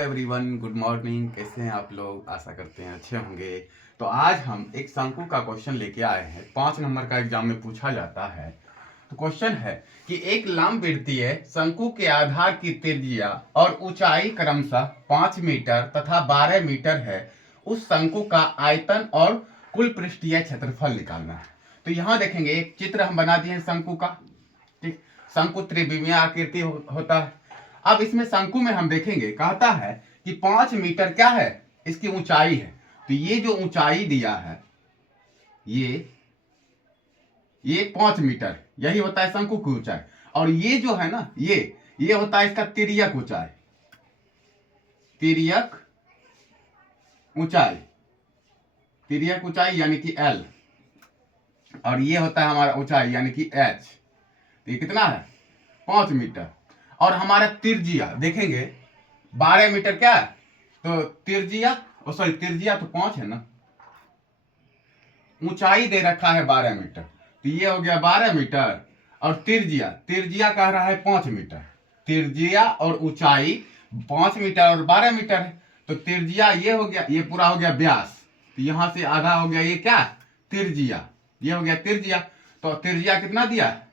Everyone, good morning. कैसे हैं आप लोग? आशा करते हैं अच्छे होंगे। तो आज हम एक शंकु का क्वेश्चन लेके आए हैं। 5 नंबर का एग्जाम में पूछा जाता है। तो क्वेश्चन है कि एक लंबवृत्तीय शंकु के आधार की त्रिज्या और ऊंचाई क्रमशः 5 मीटर तथा 12 मीटर है। उस शंकु का आयतन और कुल पृष्ठीय क्षेत्रफल निकालना है। तो यहाँ देखेंगे, एक चित्र हम बना दिए हैं शंकु का। ठीक, शंकु त्रिविमीय आकृति होता है। अब इसमें शंकु में हम देखेंगे, कहता है कि 5 मीटर क्या है, इसकी ऊंचाई है। तो ये जो ऊंचाई दिया है, ये 5 मीटर, यही होता है शंकु की ऊंचाई। और ये जो है ना, ये होता है इसका तिर्यक ऊंचाई। तिर्यक ऊंचाई, तिर्यक ऊंचाई यानी कि L। और ये होता है हमारा ऊंचाई यानी कि H। तो ये कितना है? 5 मीटर। और हमारा त्रिज्या देखेंगे 12 मीटर क्या है, तो त्रिज्या त्रिज्या तो 5 है ना, ऊंचाई दे रखा है 12 मीटर, तो ये हो गया 12 मीटर। और त्रिज्या कह रहा है 5 मीटर। त्रिज्या और ऊंचाई 5 मीटर और 12 मीटर है। तो त्रिज्या ये हो गया, ये पूरा हो गया व्यास। तो यहां से आधा हो गया, ये क्या? त्रिज्या। ये हो गया त्रिज्या। तो त्रिज्या कितना दिया है?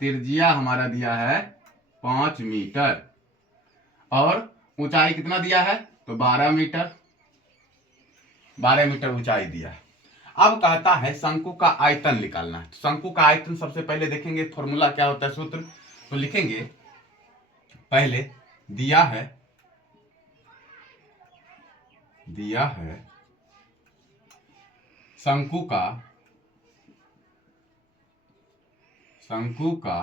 त्रिज्या हमारा दिया है 5 मीटर। और ऊंचाई कितना दिया है? तो 12 मीटर। 12 मीटर ऊंचाई दिया है। अब कहता है शंकु का आयतन निकालना है। शंकु का आयतन सबसे पहले देखेंगे, फॉर्मूला क्या होता है, सूत्र। तो लिखेंगे, पहले दिया है शंकु का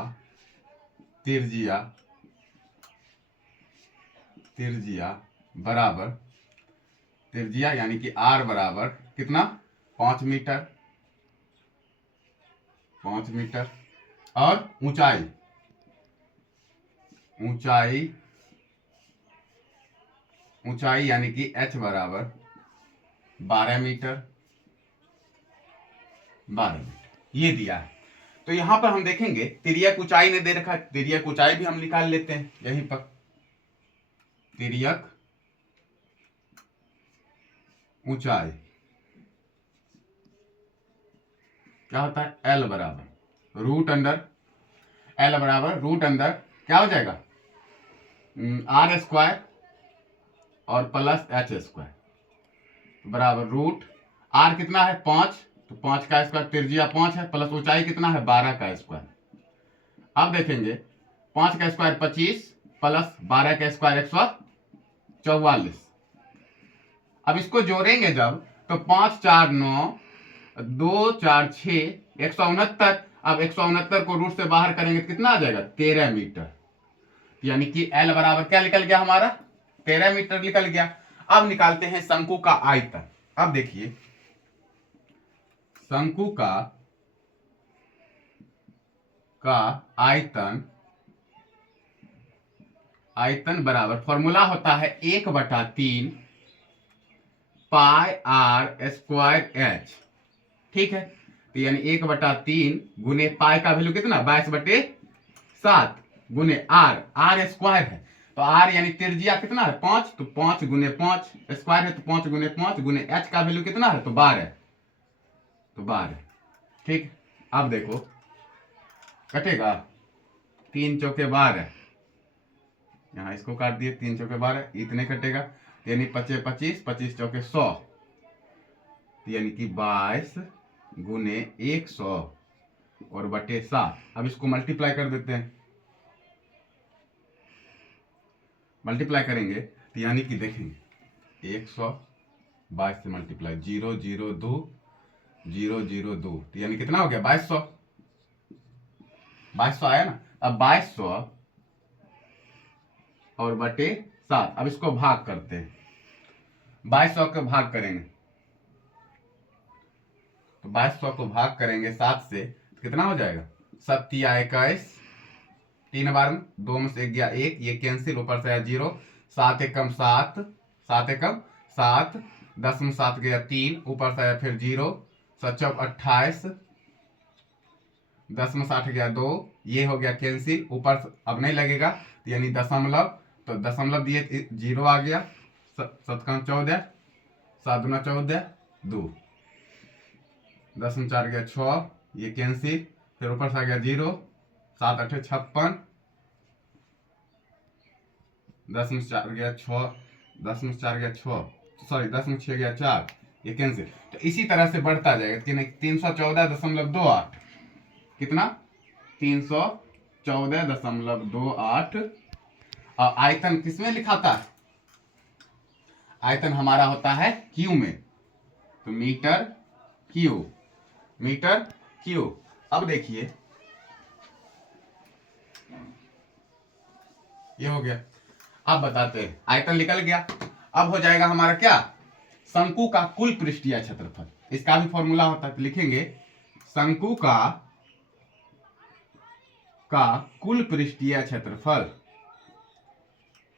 त्रिज्या बराबर, त्रिज्या यानी कि R बराबर कितना? 5 मीटर। 5 मीटर। और ऊंचाई यानी कि H बराबर 12 मीटर। 12 मीटर ये दिया है। तो यहां पर हम देखेंगे तिर्यक ऊंचाई ने दे रखा है, तिर्यक ऊंचाई भी हम निकाल लेते हैं यहीं पर। तिर्यक ऊंचाई क्या होता है? L बराबर रूट अंडर क्या हो जाएगा? R स्क्वायर और प्लस H स्क्वायर बराबर रूट। R कितना है? 5। तो 5 का स्क्वायर, त्रिज्या 5 है, प्लस ऊंचाई कितना है? 12 का स्क्वायर। अब देखेंगे 5 का स्क्वायर 25 प्लस 12 का स्क्वायर 144। अब इसको जोड़ेंगे जब, तो 5 4 9, 2 4 6, 169। अब 169 को रूट से बाहर करेंगे तो कितना आ जाएगा? 13 मीटर। यानी कि L बराबर क्या निकल गया हमारा? 13 मीटर निकल गया। अब निकालते हैं शंकु का आयतन। अब देखिए, शंकु का आयतन बराबर, फॉर्मूला होता है 1/3 पाई R स्क्वायर H। ठीक है, तो यानी 1/3 गुने पाई का वैल्यू कितना? 22/7 गुने R स्क्वायर है। तो R यानी त्रिज्या कितना है? 5। तो 5 गुने 5 स्क्वायर है, तो 5 गुने 5 गुने H का वैल्यू कितना है? तो 12। तो 12। ठीक, अब देखो कटेगा, 3 चौके 12। यहाँ इसको काट दिए, 3 चौके 12, इतने कटेगा। यानी 25 25, 25 चौके 100, यानी कि 22 गुने 100 और बटे 7। अब इसको मल्टीप्लाई कर देते हैं। मल्टीप्लाई करेंगे तो यानी कि देखेंगे 122 से मल्टीप्लाई, 0 0 2 0 0 2, तो यानी कितना हो गया? 2200। 2200 आया ना। अब 2200 और बटे 7। अब इसको भाग करते हैं, 2200 को भाग करेंगे, तो 2200 को भाग करेंगे 7 से, तो कितना हो जाएगा? 7 21, 3 बार में 2 में से गया 1, ये कैंसिल, ऊपर से आया 0। 7 एकम 7, 7 एकम 7, 10 में 7 गया 3, ऊपर से आया फिर 0। 7 चौक 28, 10 में 60 गया 2, ये हो गया कैंसिल, ऊपर अब नहीं लगेगा, यानी दशमलव। तो दशमलव दिए 0 आ गया, 7 14, 7 दूना 14, 2, 10 में 4 गया 6, ये कैंसिल, फिर ऊपर से आ गया 0, 7 8 56, 10 में 4 गया 6, 10 में 4 गया 6, सॉरी 10 में 6 गया 4, ये कैंसिल। तो इसी तरह से बढ़ता जाएगा कि 314.28 कितना 314.28। और आयतन किसमें लिखाता है? आयतन हमारा होता है क्यू में, तो मीटर क्यू। अब देखिए ये हो गया। अब बताते हैं, आयतन निकल गया, अब हो जाएगा हमारा क्या, शंकु का कुल पृष्ठीय क्षेत्रफल। इसका भी फॉर्मूला होता है, तो लिखेंगे शंकु का कुल पृष्ठीय क्षेत्रफल,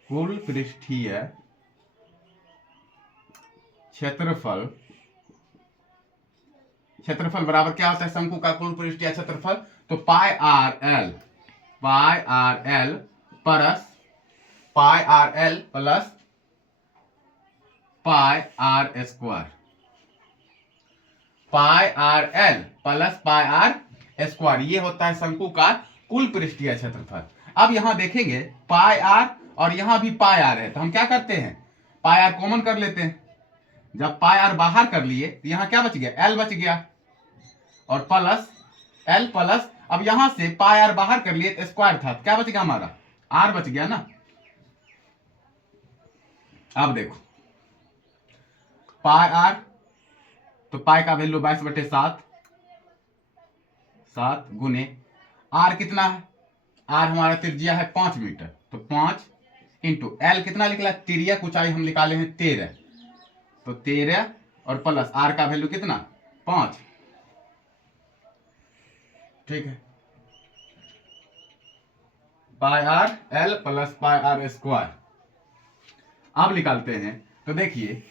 कुल पृष्ठीय क्षेत्रफल बराबर क्या होता है शंकु का कुल पृष्ठीय क्षेत्रफल? तो pi R L plus pi R square, pi R L plus pi R square, ये होता है शंकु का कुल पृष्ठीय क्षेत्रफल। अब यहां देखेंगे पाई आर और यहां भी पाई आर है, तो हम क्या करते हैं, पाई आर कॉमन कर लेते हैं। जब पाई आर बाहर कर लिए तो यहां क्या बच गया, एल बच गया, और प्लस एल प्लस, अब यहां से पाई आर बाहर कर लिए तो स्क्वायर था, तो क्या बच गया हमारा, आर बच गया ना। अब देखो पाई आर, तो पाई का वैल्यू 22/7 गुने आर कितना है, आर हमारा त्रिज्या है 5 मीटर, तो 5 इंटू एल कितना निकला, तिर्यक ऊंचाई हम निकाले हैं 13, तो 13 और प्लस आर का वैल्यू कितना 5, ठीक है, pi R L plus pi R square. अब निकालते हैं, तो देखिए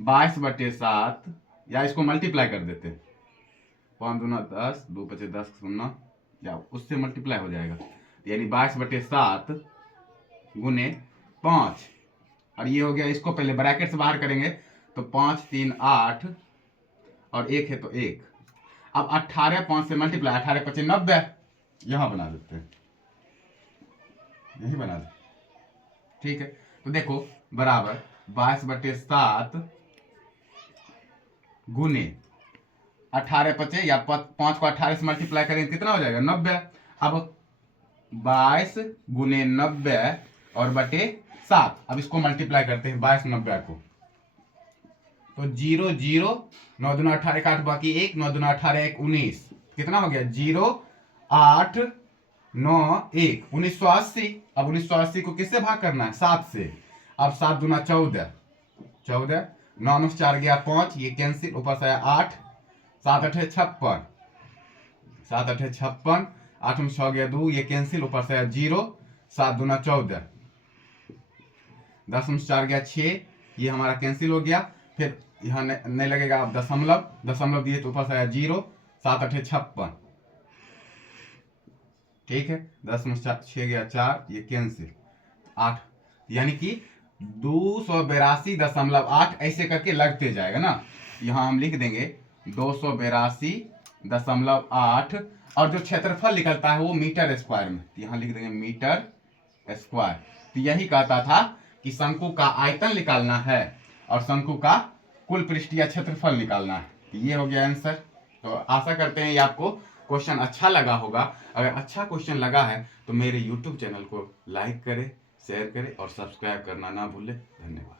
22/7, या इसको मल्टीप्लाई कर देते हैं, 5 दूना 10, 2 5 10 0, या उससे मल्टीप्लाई हो जाएगा, यानी 22/7 गुने 5, और ये हो गया, इसको पहले ब्रैकेट से बाहर करेंगे तो 5 3 8 और 1 है तो 1। अब 18 5 से मल्टीप्लाई, 18 5 90, यहां बना देते हैं, यही बना दे, ठीक है। तो देखो बराबर 22/7 गुने 18 5 या 5 को 18 से मल्टीप्लाई करेंगे कितना हो जाएगा 90। अब 22 गुने 90 और बटे 7, अब इसको मल्टीप्लाई करते हैं 22 90 को, तो 0 0, 9 दूना 18 का 8 बाकी 1, 9 दूना 18 1 19, कितना हो गया 0 8 9 1 1980। अब 1980 को किससे भाग करना है, 7 से। अब 7 दूना 14, 9 में 4 गया 5, ये कैंसिल, ऊपर से आया 8, 7 8 56, 7 8 56, 8 में 6 गया 2, ये कैंसिल, ऊपर से आया 0, 7 दूना 14, 10 में 4 गया 6, ये हमारा कैंसिल हो गया, फिर यहाँ नहीं लगेगा, अब दशमलव दिए तो ऊपर से आया 0, 7 8 56, ठीक है, 10 में 6 गया 4, ये कैंसिल 8, यानी कि 282.8 ऐसे करके लगते जाएगा ना। यहाँ हम लिख देंगे 282.8, और जो क्षेत्रफल निकलता है वो मीटर स्क्वायर में, तो यहाँ लिख देंगे मीटर स्क्वायर। तो यही कहता था कि शंकु का आयतन निकालना है और शंकु का कुल पृष्ठीय क्षेत्रफल निकालना है। तो ये हो गया आंसर। तो आशा करते हैं ये आपको क्वेश्चन अच्छा लगा होगा। अगर अच्छा क्वेश्चन लगा है तो मेरे YouTube चैनल को लाइक करें, शेयर करें और सब्सक्राइब करना ना भूलें। धन्यवाद।